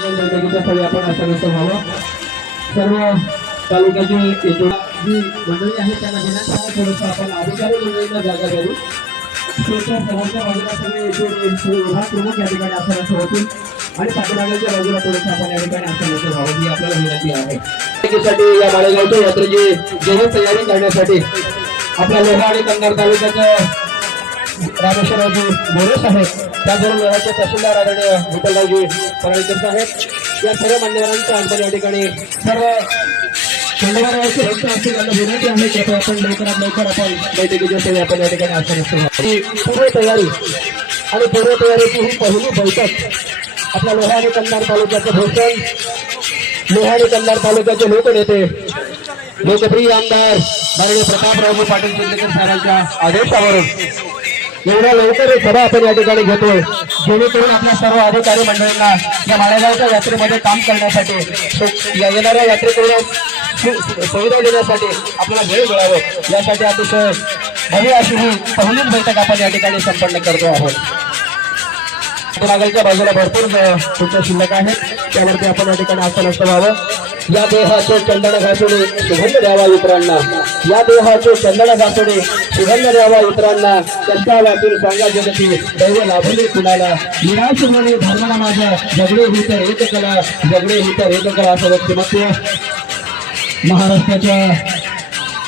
आपण सदस्य व्हावं. सर्व तालुक्याची जी मंडळी आहे त्यांना घेण्यात थोडंसं आपण अधिकारी मंडळींना जागा द्यावी समोरच्या बाजूला सगळे प्रमुख या ठिकाणी आसनाचे होतील. आणि पाठीमागच्या बाजूला थोडंसं आपण या ठिकाणी आसनाचे व्हावं ही आपल्याला विनंती आहे. या माळेगावच्या यात्रेची जय्यत तयारी करण्यासाठी आपल्या लोहा आणि कन्नड तालुक्याचं रामेश्वररावजी मोरे साहेब त्याचबरोबर लोहाचे तहसीलदार आदरणीय विठ्ठलरावजी पराळीकर साहेब या सर्व मान्यवरांच्या अंतर या ठिकाणी सर्व खंडोबारावाचे भक्त असतील त्यांना विनंती आहे की आपण लवकरात लवकर आपण बैठकीच्या सेवे आपण या ठिकाणी आसन पूर्व तयारी आणि पूर्व तयारीची ही पहिली बैठक आपल्या लोहा आणि तालुक्याचं भूषण लोहा आणि तालुक्याचे तालुक्याचे लोकनेते लोकप्रिय आमदार माननीय प्रतापराव पाटील चिंचकर साहेबांच्या आदेशावरून एवढ्या लवकर सभा आपण या ठिकाणी घेतोय. जेणेकरून आपल्या सर्व अधिकारी मंडळींना या माळेगावच्या यात्रेमध्ये काम करण्यासाठी या येणाऱ्या यात्रेकरूंना सुविधा देण्यासाठी आपल्याला वेळ मिळावं. यासाठी अतिशय भव्य अशी ही पहिलीच बैठक आपण या ठिकाणी संपन्न करतो आहोत. मागलच्या बाजूला भरपूर तुमच्या शिल्लक आहेत त्यावरती आपण या ठिकाणी आसन व्हावं. या देहाचे चंदन घासुडे सुगंध द्यावा इतरांना. या देहाचे चंदन घासुडे सुगंध द्यावा इतरांना. त्यांच्या वाटून सांगा जगती. दैव लाभले कुणाला? निराश म्हणे धर्माला माझ्या. जगडे ही तर एक कला. जगडे ही तर एक कला असं व्यक्तिमत्व. महाराष्ट्राच्या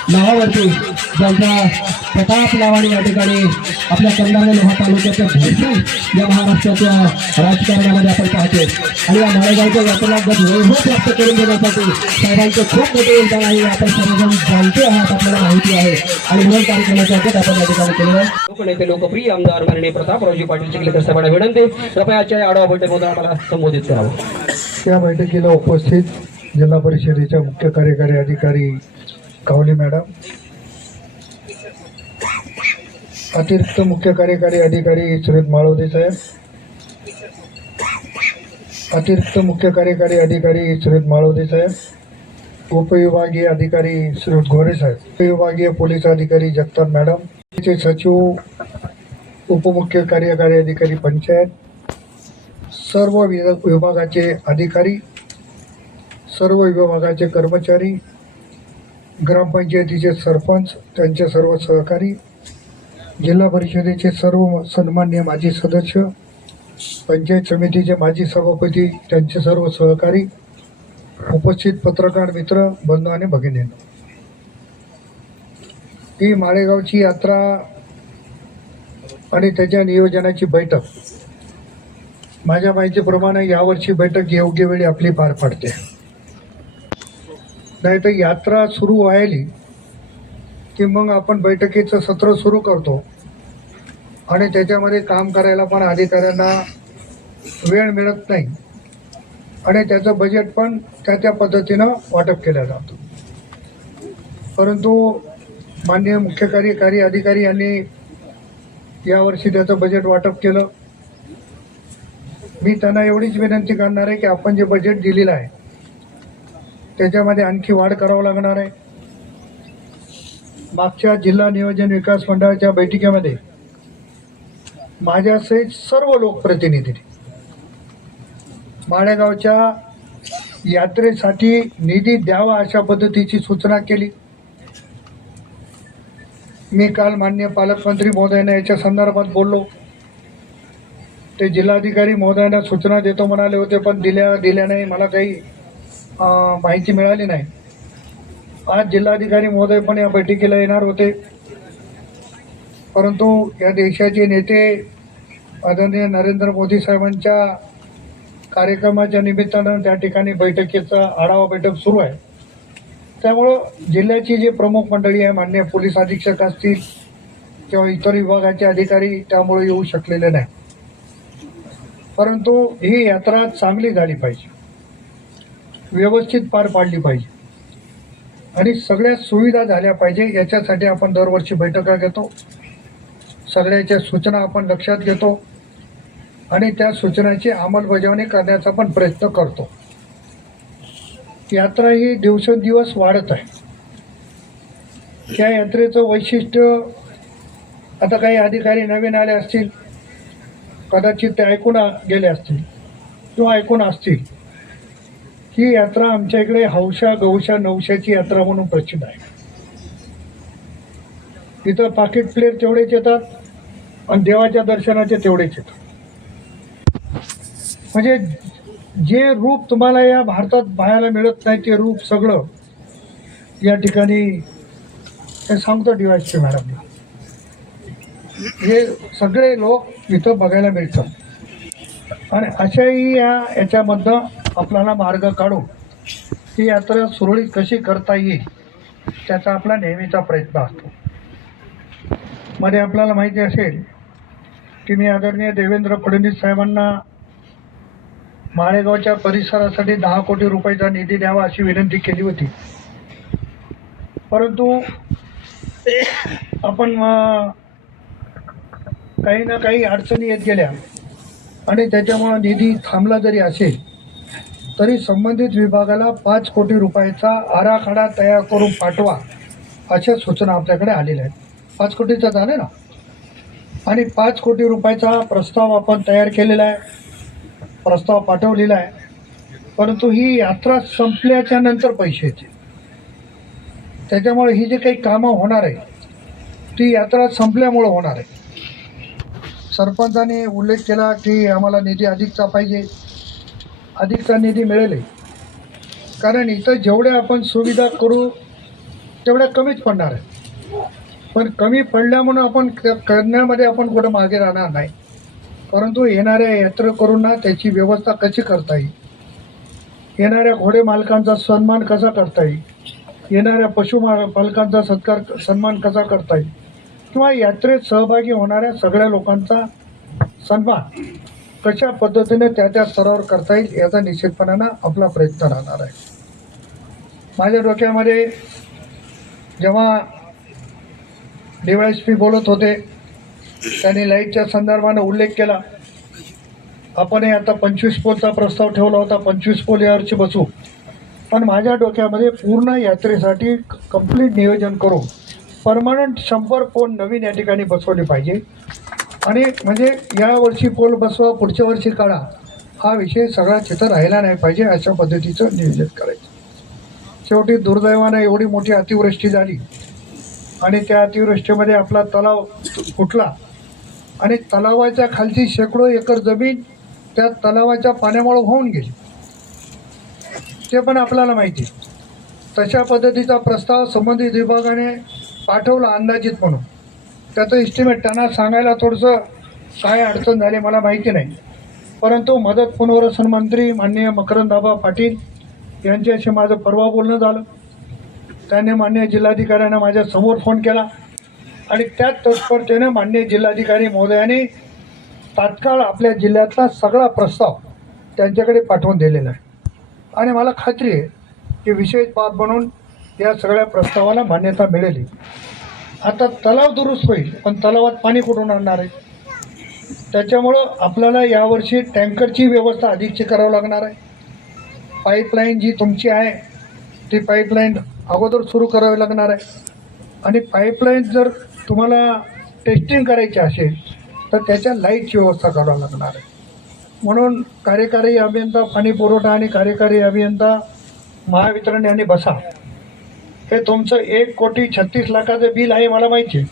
नावावरती ज्यांचा प्रताप नावाने या ठिकाणी आपल्या कंदाने लोहा तालुक्याचं भरपूर या महाराष्ट्राच्या राजकारणामध्ये आपण पाहतो. आणि या माळेगावच्या यात्रेला जर वैभव प्राप्त करून देण्यासाठी साहेबांचं खूप मोठे योगदान आहे आपण सर्वजण जाणतो आहात आपल्याला माहिती आहे. आणि म्हणून कार्यक्रमाच्या अध्यक्ष आपण या ठिकाणी केलं आहे. लोकनेते लोकप्रिय आमदार माननीय प्रतापरावजी पाटील चिखलीकर साहेबांना विनंती. कृपया आजच्या आढावा बैठकीमध्ये आम्हाला संबोधित करावं. या बैठकीला उपस्थित जिल्हा परिषदेच्या मुख्य कार्यकारी अधिकारी कावली मॅडम अतिरिक्त मुख्य कार्यकारी अधिकारी सुरेश माळवदे साहेब. अतिरिक्त मुख्य कार्यकारी अधिकारी सुरेश माळवदे साहेब. उपविभागीय अधिकारी सुरेश घोरे साहेब. उपविभागीय पोलीस अधिकारी जगताप मॅडम. चे सचिव उपमुख्य कार्यकारी अधिकारी पंचायत. सर्व विभाग- विभागाचे अधिकारी सर्व विभागाचे कर्मचारी ग्रामपंचायतीचे सरपंच त्यांचे सर्व सहकारी जिल्हा परिषदेचे सर्व सन्मान्य माजी सदस्य पंचायत समितीचे माजी सभापती त्यांचे सर्व सहकारी उपस्थित पत्रकार मित्र बंधू आणि भगिनी ही माळेगावची यात्रा आणि त्याच्या नियोजनाची बैठक माझ्या माहितीप्रमाणे यावर्षी बैठक योग्य वेळी आपली पार पाडते. नाही तर यात्रा सुरू व्हायली की मग आपण बैठकीचं सत्र सुरू करतो. आणि त्याच्यामध्ये काम करायला पण अधिकाऱ्यांना वेळ मिळत नाही. आणि त्याचं बजेट पण त्या त्या पद्धतीनं वाटप केलं जातं. परंतु माननीय मुख्य कार्यकारी अधिकारी यांनी यावर्षी त्याचं बजेट वाटप केलं. मी त्यांना एवढीच विनंती करणार आहे की आपण जे बजेट दिलेलं आहे त्याच्यामध्ये आणखी वाढ करावं लागणार आहे. मागच्या जिल्हा नियोजन विकास मंडळाच्या बैठकीमध्ये माझ्यासहित सर्व लोकप्रतिनिधी माळेगावच्या यात्रेसाठी निधी द्यावा अशा पद्धतीची सूचना केली. मी काल मान्य पालकमंत्री महोदयांना याच्या संदर्भात बोललो. ते जिल्हाधिकारी महोदयांना सूचना देतो म्हणाले होते पण दिल्या दिल्या नाही. मला काही माहिती मिळाली नाही. आज जिल्हाधिकारी महोदय पण या बैठकीला येणार होते. परंतु या देशाचे नेते आदरणीय नरेंद्र मोदी साहेबांच्या कार्यक्रमाच्या निमित्तानं त्या ठिकाणी बैठकीचा आढावा बैठक सुरू आहे. त्यामुळं जिल्ह्याची जी प्रमुख मंडळी आहे मान्य पोलीस अधीक्षक असतील किंवा इतर विभागाचे अधिकारी त्यामुळे येऊ शकलेले नाही. परंतु ही यात्रा चांगली झाली पाहिजे. व्यवस्थित पार पाडली पाहिजे. आणि सगळ्या सुविधा झाल्या पाहिजे याच्यासाठी आपण दरवर्षी बैठका घेतो. सगळ्याच्या सूचना आपण लक्षात घेतो आणि त्या सूचनाची अंमलबजावणी करण्याचा पण प्रयत्न करतो. यात्रा ही दिवसेंदिवस वाढत आहे. त्या यात्रेचं वैशिष्ट्य आता काही अधिकारी नवीन आले असतील कदाचित ते ऐकून गेले असतील किंवा ऐकून असतील. ही यात्रा आमच्या इकडे हौशा गौशा नवशाची यात्रा म्हणून प्रसिद्ध आहे. तिथं पाकिट प्लेयर तेवढेच येतात आणि देवाच्या दर्शनाचे तेवढेच येतात. म्हणजे जे रूप तुम्हाला या भारतात पाहायला मिळत नाही ते रूप सगळं या ठिकाणी हे सांगतो डिवायसचे मॅडमला. हे सगळे लोक इथं बघायला मिळतात. आणि अशाही या याच्यामधनं आपल्याला मार्ग काढून ही यात्रा सुरळीत कशी करता येईल त्याचा आपला नेहमीचा प्रयत्न असतो. मध्ये आपल्याला माहिती असेल की मी आदरणीय देवेंद्र फडणवीस साहेबांना माळेगावच्या परिसरासाठी दहा कोटी रुपयाचा निधी द्यावा अशी विनंती केली होती. परंतु आपण काही ना काही अडचणी येत गेल्या. आणि त्याच्यामुळं निधी थांबला जरी असेल तरी संबंधित विभागाला पाच कोटी रुपयाचा आराखडा तयार करून पाठवा अशा सूचना आपल्याकडे आलेल्या आहेत. पाच कोटीचा झालं ना? आणि पाच कोटी रुपयाचा प्रस्ताव आपण तयार केलेला आहे. प्रस्ताव पाठवलेला आहे. परंतु ही यात्रा संपल्याच्या नंतर पैसे येतील. त्याच्यामुळे ही जी काही कामं होणार आहे ती यात्रा संपल्यामुळं होणार आहे सरपंचाने उल्लेख केला की आम्हाला निधी अधिकचा पाहिजे. अधिकचा निधी मिळेल कारण इथं जेवढ्या आपण सुविधा करू तेवढ्या कमीच पडणार आहे पण कमी पडल्यामुळं आपण क- करण्यामध्ये आपण कुठं मागे राहणार नाही. परंतु येणाऱ्या यात्रेकरूंना त्याची व्यवस्था कशी करता येईल? येणाऱ्या घोडे मालकांचा सन्मान कसा करता येईल? येणाऱ्या पशु मालकांचा पालकांचा सत्कार सन्मान कसा करता येईल? किंवा यात्रेत सहभागी होणाऱ्या सगळ्या लोकांचा सन्मान. कशा पद्धतीने त्या त्या स्तरावर करता येईल याचा निश्चितपणानं आपला प्रयत्न राहणार आहे. माझ्या डोक्यामध्ये जेव्हा डी वाय एस पी बोलत होते त्यांनी लाईटच्या संदर्भानं उल्लेख केला. आपण हे आता पंचवीस पोलचा प्रस्ताव ठेवला होता पंचवीस पोल यावरची बसू. पण माझ्या डोक्यामध्ये पूर्ण यात्रेसाठी कंप्लीट नियोजन करू परमनंट शंभर पोल नवीन या ठिकाणी बसवले पाहिजे. आणि म्हणजे या वर्षी पोल बसवा पुढच्या वर्षी काढा. हा विषय सगळा तिथं राहिला नाही पाहिजे अशा पद्धतीचं नियोजन करायचं. शेवटी दुर्दैवानं एवढी मोठी अतिवृष्टी झाली. आणि त्या अतिवृष्टीमध्ये आपला तलाव फुटला. आणि तलावाच्या खालची शेकडो एकर जमीन त्या तलावाच्या पाण्यामुळे होऊन गेली. ते पण आपल्याला माहिती. तशा पद्धतीचा प्रस्ताव संबंधित विभागाने पाठवला अंदाजित म्हणून. त्याचं इस्टिमेट त्यांना सांगायला थोडंसं काय अडचण झाली मला माहिती नाही. परंतु मदत पुनर्वसन मंत्री माननीय मकरंदाबा पाटील यांच्याशी माझं परवा बोलणं झालं. त्याने मान्य जिल्हाधिकाऱ्यांना माझ्यासमोर फोन केला आणि त्याच तत्परतेने मान्य जिल्हाधिकारी महोदयाने तात्काळ आपल्या जिल्ह्यातला सगळा प्रस्ताव त्यांच्याकडे पाठवून दिलेला आहे. आणि मला खात्री आहे की विशेष बाब म्हणून या सगळ्या प्रस्तावाला मान्यता मिळेल. आता तलाव दुरुस्त होईल पण तलावात पाणी कुठून आणणार आहे? त्याच्यामुळं आपल्याला यावर्षी टँकरची व्यवस्था अधिकची करावं लागणार आहे. पाईपलाईन जी तुमची आहे ती पाईपलाईन अगोदर सुरू करावी लागणार आहे. आणि पाईपलाईन जर तुम्हाला टेस्टिंग करायची असेल तर त्याच्या लाईटची व्यवस्था करावी लागणार आहे. म्हणून कार्यकारी अभियंता पाणी पुरवठा आणि कार्यकारी अभियंता महावितरण यांनी बसा. हे तुमचं एक कोटी छत्तीस लाखाचं बिल आहे मला माहिती आहे.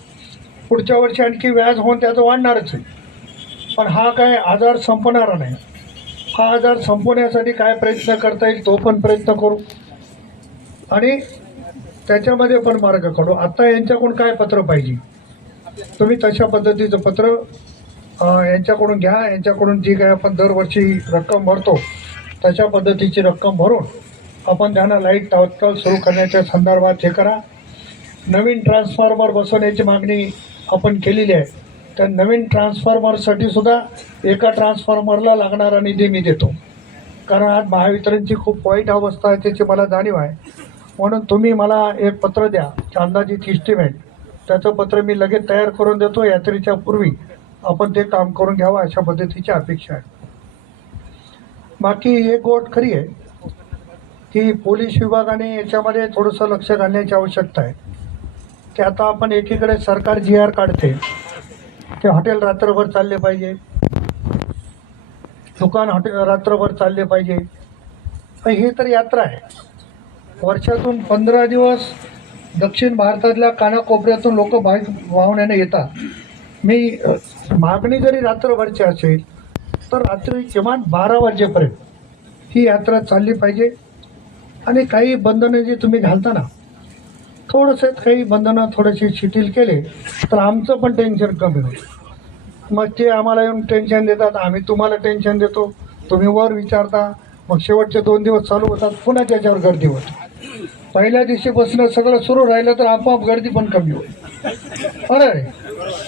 पुढच्या वर्षी आणखी व्याज होऊन त्याचं वाढणारच आहे. पण हा काय आजार संपणारा नाही. हा आजार संपवण्यासाठी काय प्रयत्न करता येईल तो पण प्रयत्न करू. आणि त्याच्यामध्ये पण मार्ग काढू. आत्ता यांच्याकडून काय पत्र पाहिजे? तुम्ही तशा पद्धतीचं पत्र यांच्याकडून घ्या. यांच्याकडून जी काय आपण दरवर्षी रक्कम भरतो तशा पद्धतीची रक्कम भरून आपण त्यांना लाइट तात्काळ सुरू करण्याच्या संदर्भात हे करा. नवीन ट्रान्सफॉर्मर बसवण्याची मागणी आपण केलेली आहे. त्या नवीन ट्रान्सफॉर्मरसाठी सुद्धा एका ट्रान्सफॉर्मरला लागणारा निधी मी देतो. कारण आज महावितरणची खूप वाईट अवस्था आहे त्याची मला जाणीव आहे. म्हणून तुम्ही मला एक पत्र द्या अंदाजित इस्टिमेट त्याचं पत्र मी लगेच तयार करून देतो. यात्रेच्या पूर्वी आपण ते काम करून घ्यावं अशा पद्धतीची अपेक्षा आहे. बाकी एक गोष्ट खरी आहे. की पोलीस विभागाने याच्यामध्ये थोडंसं लक्ष घालण्याची आवश्यकता आहे. की आता आपण एकीकडे सरकार जी आर काढते ते हॉटेल रात्रभर चालले पाहिजे. दुकान हॉटेल रात्रभर चालले पाहिजे. पण ही तर यात्रा आहे. वर्षातून पंधरा दिवस दक्षिण भारतातल्या कानाकोपऱ्यातून लोक बाहेर वाहण्याने येतात. मी मागणी जरी रात्रभरची असेल तर रात्री किमान बारा वाजेपर्यंत ही यात्रा चालली पाहिजे. आणि काही बंधनं जी तुम्ही घालता ना थोडंसं काही बंधनं थोडेसे शिथिल केले तर आमचं पण टेन्शन कमी होईल मग ते आम्हाला येऊन टेन्शन देतात आम्ही तुम्हाला टेन्शन देतो. तुम्ही वर विचारता मग शेवटचे दोन दिवस चालू होतात पुन्हा त्याच्यावर गर्दी होते. पहिल्या दिवशीपासून सगळं सुरू राहिलं तर आपोआप गर्दी पण कमी होईल बरं आहे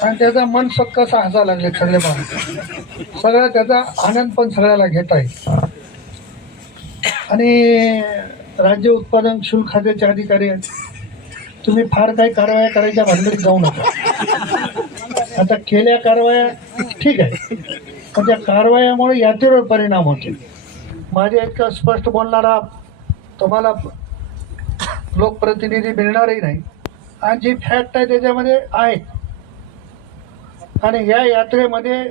आणि त्याचा मन सक्क कसा हसा लागले सगळे माणूस. सगळा त्याचा आनंद पण सगळ्याला घेता येईल. आणि राज्य उत्पादन शुल्क खात्याचे अधिकारी आहेत. तुम्ही फार काही कारवाया करायच्या भानगडीत जाऊ नका. आता केल्या कारवाया ठीक आहे. पण त्या कारवायामुळे यात्रेवर परिणाम होतील. माझ्या इतकं स्पष्ट बोलणारा तुम्हाला लोकप्रतिनिधी मिळणारही नाही. आणि जी फॅक्ट आहे त्याच्यामध्ये आहे. आणि या यात्रेमध्ये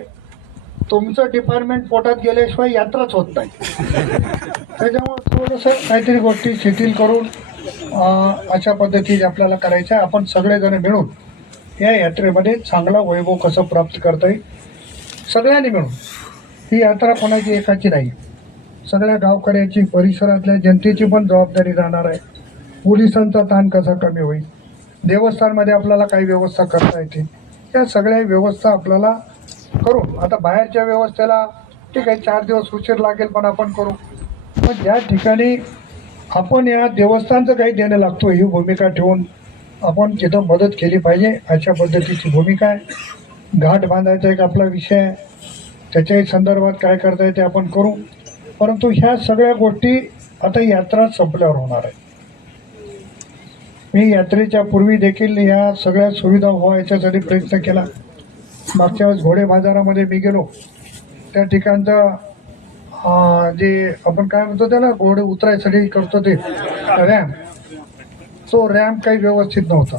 तुमचं डिपार्टमेंट पोटात गेल्याशिवाय यात्राच होत नाही. त्याच्यामुळे थोडंसं काहीतरी गोष्टी शिथिल करून अशा पद्धतीने आपल्याला करायचं आहे आपण सगळेजण मिळून या यात्रेमध्ये चांगला वैभव कसं प्राप्त करता येईल सगळ्यांनी मिळून. ही यात्रा कोणाची एकाची नाही. सगळ्या गावकऱ्याची परिसरातल्या जनतेची पण जबाबदारी राहणार आहे. पोलिसांचा ताण कसा कमी होईल? देवस्थानमध्ये आपल्याला काही व्यवस्था करता येते या सगळ्या व्यवस्था आपल्याला करू. आता बाहेरच्या व्यवस्थेला ठीक आहे चार दिवस उशीर लागेल पण आपण करू. पण ज्या ठिकाणी आपण या देवस्थानचं काही देणं लागतो ही भूमिका ठेवून आपण तिथं मदत केली पाहिजे. अशा पद्धतीची भूमिका आहे. घाट बांधायचा एक आपला विषय आहे. त्याच्याही संदर्भात काय करता येते आपण करू. परंतु ह्या सगळ्या गोष्टी आता यात्रा संपल्यावर होणार आहे मी यात्रेच्या पूर्वी देखील ह्या सगळ्या सुविधा व्हावा याच्यासाठी प्रयत्न केला. मागच्या वेळेस घोडे बाजारामध्ये मी गेलो. त्या ठिकाणचं जे आपण काय म्हणतो त्याला घोडे उतरायसाठी करतो ते रॅम्प तो रॅम्प काही व्यवस्थित नव्हता.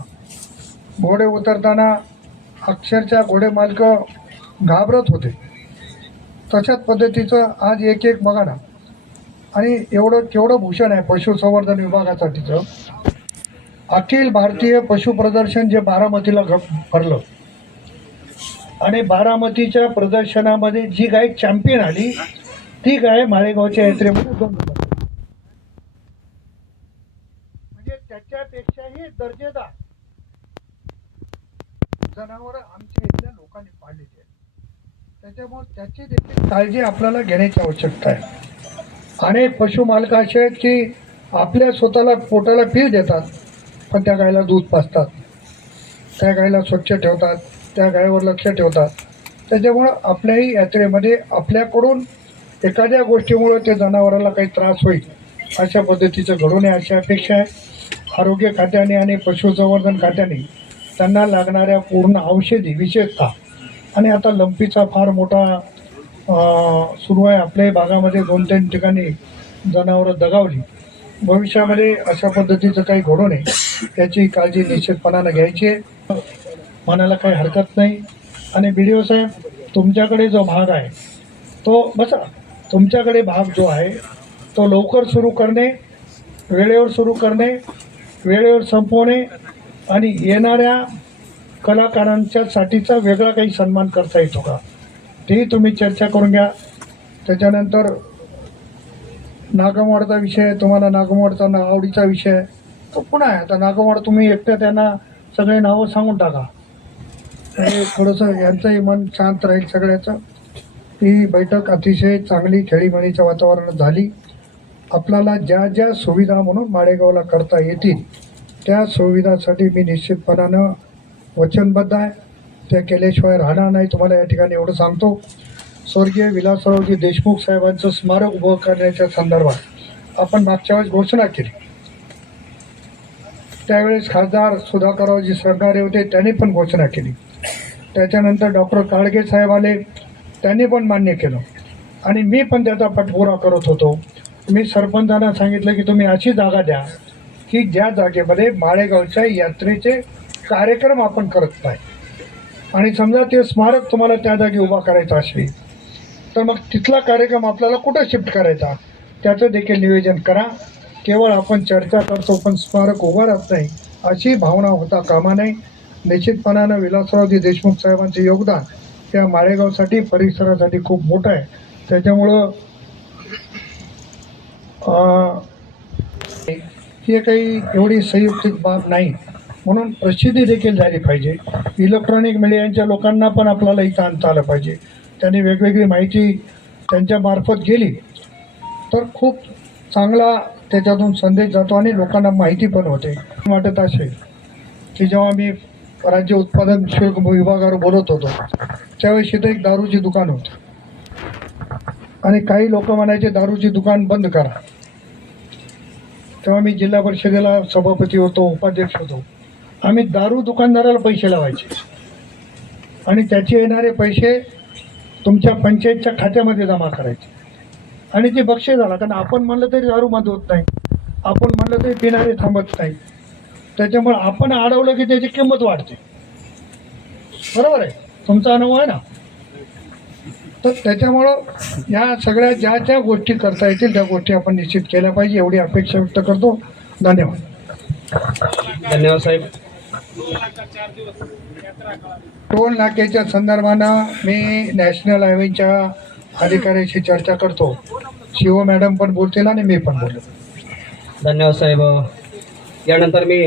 घोडे उतरताना अक्षरशः घोडे मालक घाबरत होते. तशाच पद्धतीचं आज एक एक बघा ना. आणि एवढं केवढं भूषण आहे पशुसंवर्धन विभागासाठीचं. अखिल भारतीय पशु प्रदर्शन जे बारामतीला घ भरलं. आणि बारामतीच्या प्रदर्शनामध्ये जी गाय चॅम्पियन आली ती गाय माळेगावच्या यात्रेमध्ये दोन म्हणजे त्याच्यापेक्षाही दर्जेदार जनावर आमच्या इथल्या लोकांनी पाळलेली आहेत. त्याच्यामुळे त्याची देखील काळजी आपल्याला घेण्याची आवश्यकता आहे. अनेक पशु मालक असे आहेत की आपल्या स्वतःला पोटाला पीळ देतात पण त्या गायला दूध पाजतात. त्या गायला स्वच्छ ठेवतात. त्या गायीवर लक्ष ठेवतात. त्याच्यामुळं आपल्याही यात्रेमध्ये आपल्याकडून एखाद्या गोष्टीमुळं ते जनावराला काही त्रास होईल अशा पद्धतीचं घडू नये अशी अपेक्षा आहे. आरोग्य खात्याने आणि पशुसंवर्धन खात्याने त्यांना लागणाऱ्या पूर्ण औषधी विशेषतः आणि आता लंपीचा फार मोठा सुरू आहे. आपल्याही भागामध्ये दोन तीन ठिकाणी जनावरं दगावली. भविष्यामध्ये अशा पद्धतीचं काही घडू नये याची काळजी निश्चितपणानं घ्यायची आहे. मनाला काही हरकत नाही. आणि बी डी ओ साहेब तुमच्याकडे जो भाग आहे तो बसा. तुमच्याकडे भाग जो आहे तो लवकर सुरू करणे वेळेवर सुरू करणे वेळेवर संपवणे आणि येणाऱ्या कलाकारांच्यासाठीचा वेगळा काही सन्मान करता येतो का? तेही तुम्ही चर्चा करून घ्या. त्याच्यानंतर नागमवाडचा विषय आहे तुम्हाला नागमवाडचा ना आवडीचा विषय आहे. तो पुन्हा आहे. आता नागमवाड तुम्ही एकट्या त्यांना सगळे नावं सांगून टाका. हे थोडंसं यांचंही मन शांत राहील सगळ्याचं. ही बैठक अतिशय चांगली खेळीमेळीच्या वातावरणात झाली. आपल्याला ज्या ज्या सुविधा म्हणून माळेगावला करता येतील त्या सुविधासाठी मी निश्चितपणानं वचनबद्ध आहे. त्या केल्याशिवाय राहणार नाही तुम्हाला या ठिकाणी एवढं सांगतो. स्वर्गीय विलासरावजी देशमुख साहेबांचं स्मारक उभं करण्याच्या संदर्भात आपण मागच्या वेळेस घोषणा केली. त्यावेळेस खासदार सुधाकररावजी सरकारे होते त्यांनी पण घोषणा केली. त्याच्यानंतर डॉक्टर काळगे साहेब आले. त्यांनी पण मान्य केलं. आणि मी पण त्याचा पाठपुरा करत होतो. मी सरपंचांना सांगितलं की तुम्ही अशी जागा द्या की ज्या जागेमध्ये माळेगावच्या यात्रेचे कार्यक्रम आपण करत नाही. आणि समजा ते स्मारक तुम्हाला त्या जागी उभा करायचं असेल तर मग तिथला कार्यक्रम आपल्याला कुठं शिफ्ट करायचा? त्याचं देखील नियोजन करा. केवळ आपण चर्चा करतो पण स्मारक उभा राहत नाही. अशी भावना होता कामा नये. निश्चितपणानं विलासरावजी देशमुख साहेबांचे योगदान या माळेगावसाठी परिसरासाठी खूप मोठं आहे. त्याच्यामुळं ही हे काही एवढी संयुक्तिक बाब नाही. म्हणून प्रसिद्धी देखील झाली पाहिजे. इलेक्ट्रॉनिक मीडियाच्या लोकांना पण आपल्याला इथं आणता आलं पाहिजे. त्यांनी वेगवेगळी माहिती त्यांच्या मार्फत गेली. तर खूप चांगला त्याच्यातून संदेश जातो आणि लोकांना माहिती पण होते. वाटत असेल की जेव्हा मी राज्य उत्पादन शुल्क विभागावर बोलत होतो. त्यावेळेस तिथे एक दारूची दुकान होतं. आणि काही लोक म्हणायचे दारूची दुकान बंद करा. तेव्हा मी जिल्हा परिषदेला सभापती होतो उपाध्यक्ष होतो. आम्ही दारू दुकानदाराला पैसे लावायचे. आणि त्याचे येणारे पैसे तुमच्या पंचायतच्या खात्यामध्ये जमा करायचे. आणि ते बक्षीस झाला. कारण आपण म्हणलं तरी दारू बंद होत नाही. आपण म्हणलं तरी पिणारे थांबत नाही. त्याच्यामुळे आपण अडवलं की त्याची किंमत वाढते. बरोबर आहे? तुमचा अनुभव आहे ना? तर त्याच्यामुळं या सगळ्या ज्या ज्या गोष्टी करता येतील त्या गोष्टी आपण निश्चित केल्या पाहिजे एवढी अपेक्षा व्यक्त करतो. धन्यवाद. धन्यवाद साहेब. टोल नाक्याच्या संदर्भानं मी नॅशनल हायवेच्या अधिकाऱ्याशी चर्चा करतो. शिव मॅडम पण बोलतील आणि मी पण बोलतो. धन्यवाद साहेब. यानंतर मी